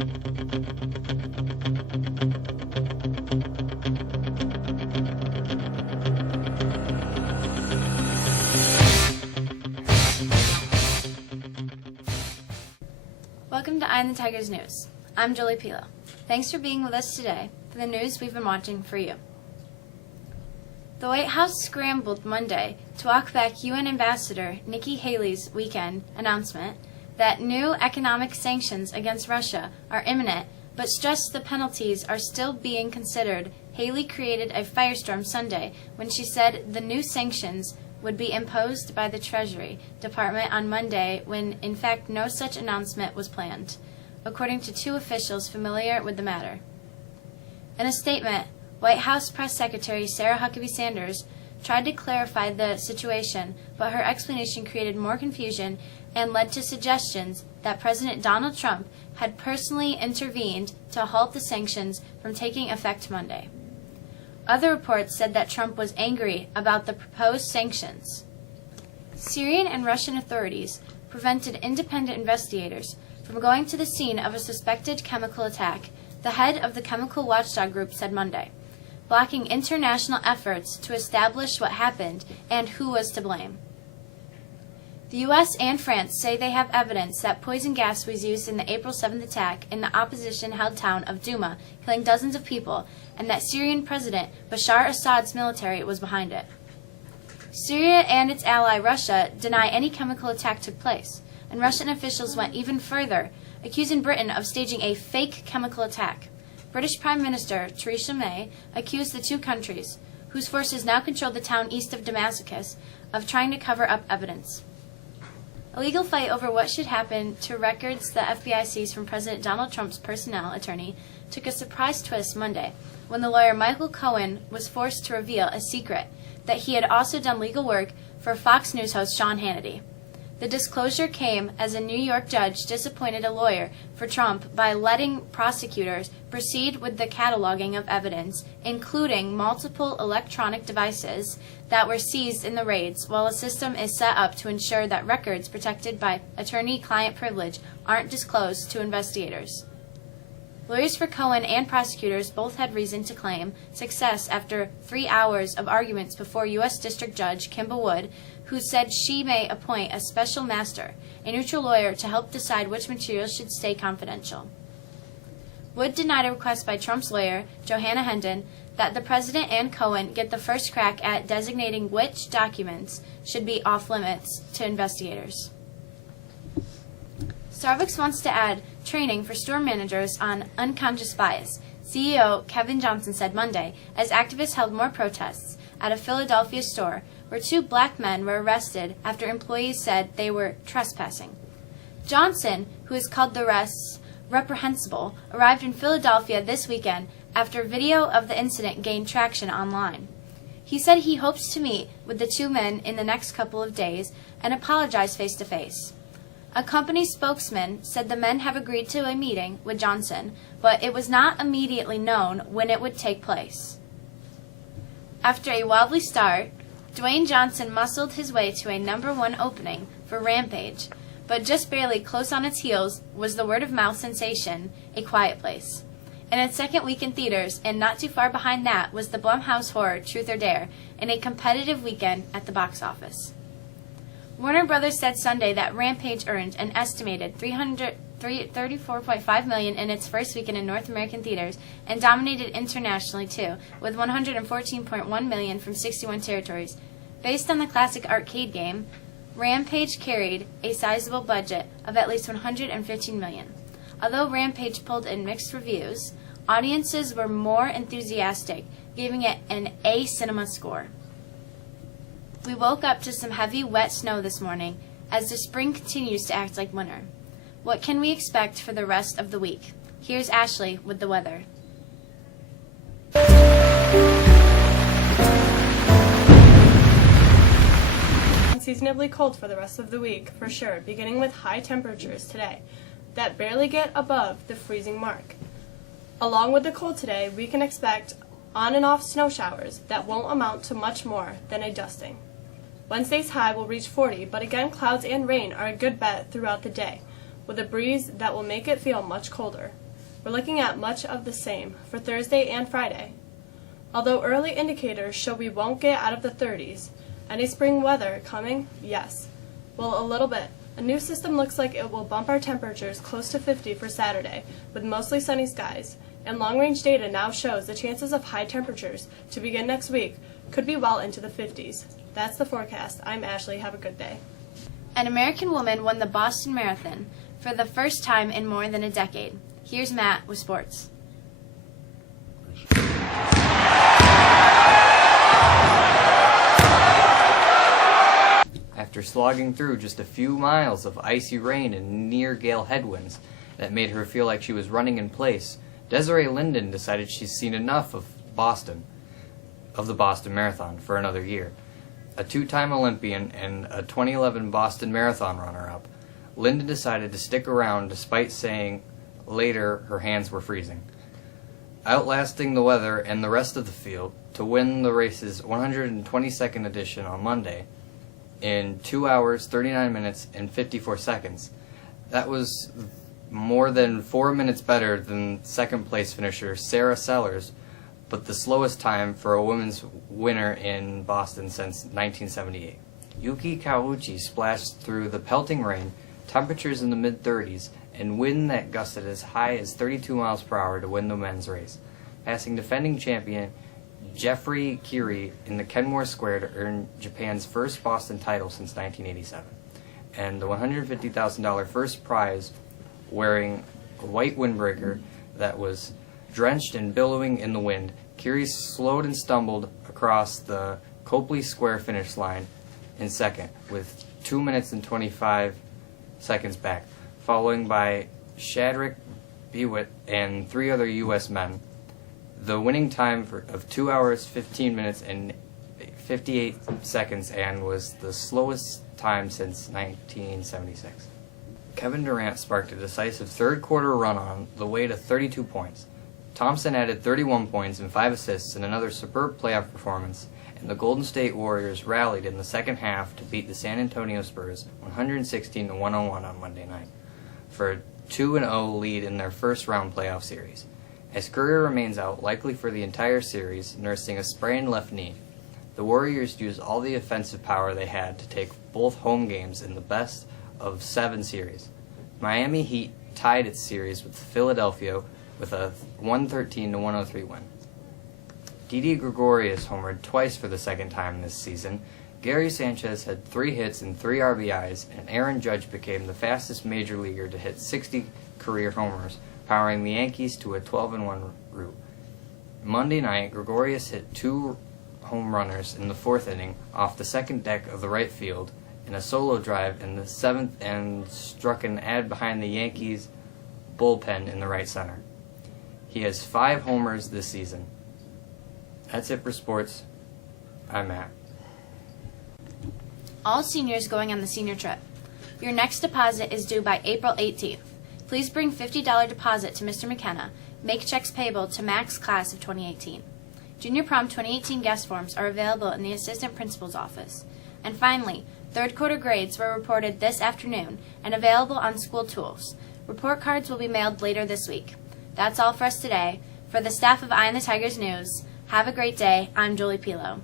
Welcome to Eye on the Tigers News. I'm Jolie Pilo. Thanks for being with us today for the news we've been watching for you. The White House scrambled Monday to walk back UN Ambassador Nikki Haley's weekend announcement that new economic sanctions against Russia are imminent, but stressed the penalties are still being considered. Haley created a firestorm Sunday when she said the new sanctions would be imposed by the Treasury Department on Monday when, in fact, no such announcement was planned, according to two officials familiar with the matter. In a statement, White House Press Secretary Sarah Huckabee Sanders tried to clarify the situation, but her explanation created more confusion and led to suggestions that President Donald Trump had personally intervened to halt the sanctions from taking effect Monday. Other reports said that Trump was angry about the proposed sanctions. Syrian and Russian authorities prevented independent investigators from going to the scene of a suspected chemical attack, the head of the chemical watchdog group said Monday, blocking international efforts to establish what happened and who was to blame. The U.S. and France say they have evidence that poison gas was used in the April 7th attack in the opposition-held town of Douma, killing dozens of people, and that Syrian President Bashar Assad's military was behind it. Syria and its ally Russia deny any chemical attack took place, and Russian officials went even further, accusing Britain of staging a fake chemical attack. British Prime Minister Theresa May accused the two countries, whose forces now control the town east of Damascus, of trying to cover up evidence. A legal fight over what should happen to records the FBI seized from President Donald Trump's personnel attorney took a surprise twist Monday, when the lawyer Michael Cohen was forced to reveal a secret that he had also done legal work for Fox News host Sean Hannity. The disclosure came as a New York judge disappointed a lawyer for Trump by letting prosecutors proceed with the cataloging of evidence, including multiple electronic devices that were seized in the raids, while a system is set up to ensure that records protected by attorney-client privilege aren't disclosed to investigators. Lawyers for Cohen and prosecutors both had reason to claim success after 3 hours of arguments before U.S. District Judge Kimball Wood, who said she may appoint a special master, a neutral lawyer, to help decide which materials should stay confidential. Wood denied a request by Trump's lawyer, Johanna Hendon, that the president and Cohen get the first crack at designating which documents should be off-limits to investigators. Starbucks wants to add training for store managers on unconscious bias, CEO Kevin Johnson said Monday, as activists held more protests at a Philadelphia store where 2 black men were arrested after employees said they were trespassing. Johnson, who has called the arrests reprehensible, arrived in Philadelphia this weekend after video of the incident gained traction online. He said he hopes to meet with the 2 men in the next couple of days and apologize face-to-face. A company spokesman said the men have agreed to a meeting with Johnson, but it was not immediately known when it would take place. After a wobbly start, Dwayne Johnson muscled his way to a #1 opening for Rampage, but just barely close on its heels was the word-of-mouth sensation, A Quiet Place. In its second week in theaters, and not too far behind that, was the Blumhouse horror Truth or Dare, in a competitive weekend at the box office. Warner Brothers said Sunday that Rampage earned an estimated $34.5 million in its first weekend in North American theaters and dominated internationally too, with $114.1 million from 61 territories. Based on the classic arcade game, Rampage carried a sizable budget of at least $115 million. Although Rampage pulled in mixed reviews, audiences were more enthusiastic, giving it an A cinema score. We woke up to some heavy, wet snow this morning as the spring continues to act like winter. What can we expect for the rest of the week? Here's Ashley with the weather. Unseasonably cold for the rest of the week, for sure, beginning with high temperatures today that barely get above the freezing mark. Along with the cold today, we can expect on and off snow showers that won't amount to much more than a dusting. Wednesday's high will reach 40, but again clouds and rain are a good bet throughout the day, with a breeze that will make it feel much colder. We're looking at much of the same for Thursday and Friday. Although early indicators show we won't get out of the 30s, any spring weather coming? Yes. Well, a little bit. A new system looks like it will bump our temperatures close to 50 for Saturday, with mostly sunny skies, and long-range data now shows the chances of high temperatures to begin next week could be well into the 50s. That's the forecast. I'm Ashley. Have a good day. An American woman won the Boston Marathon for the first time in more than a decade. Here's Matt with sports. After slogging through just a few miles of icy rain and near-gale headwinds that made her feel like she was running in place, Desiree Linden decided she's seen enough of the Boston Marathon for another year. A two-time Olympian and a 2011 Boston Marathon runner-up, Linden decided to stick around despite saying later her hands were freezing. Outlasting the weather and the rest of the field to win the race's 122nd edition on Monday in 2 hours, 39 minutes, and 54 seconds. That was more than 4 minutes better than second-place finisher Sarah Sellers, but the slowest time for a women's winner in Boston since 1978. Yuki Kawauchi splashed through the pelting rain, temperatures in the mid-30s, and wind that gusted as high as 32 miles per hour to win the men's race, passing defending champion Jeffrey Kiri in the Kenmore Square to earn Japan's first Boston title since 1987, and the $150,000 first prize wearing a white windbreaker that was drenched and billowing in the wind. Kiri slowed and stumbled across the Copley Square finish line in second with 2 minutes and 25 seconds back, following by Shadrick Bewitt and 3 other U.S. men. The winning time of 2 hours, 15 minutes, and 58 seconds, and was the slowest time since 1976. Kevin Durant sparked a decisive third-quarter run on the way to 32 points. Thompson added 31 points and 5 assists in another superb playoff performance, and the Golden State Warriors rallied in the second half to beat the San Antonio Spurs 116-101 on Monday night for a 2-0 lead in their first-round playoff series. As Curry remains out, likely for the entire series, nursing a sprained left knee, the Warriors used all the offensive power they had to take both home games in the best of 7 series. Miami Heat tied its series with Philadelphia with a 113-103 win. Didi Gregorius homered twice for the second time this season. Gary Sanchez had 3 hits and 3 RBIs, and Aaron Judge became the fastest major leaguer to hit 60 career homers, powering the Yankees to a 12-1 route. Monday night, Gregorius hit 2 home runners in the 4th inning off the second deck of the right field in a solo drive in the 7th and struck an ad behind the Yankees bullpen in the right center. He has 5 homers this season. That's it for sports. I'm Matt. All seniors going on the senior trip. Your next deposit is due by April 18th. Please bring $50 deposit to Mr. McKenna. Make checks payable to Max class of 2018. Junior Prom 2018 guest forms are available in the Assistant Principal's office. And finally, third quarter grades were reported this afternoon and available on school tools. Report cards will be mailed later this week. That's all for us today. For the staff of Eye on the Tigers News, have a great day. I'm Jolie Pilo.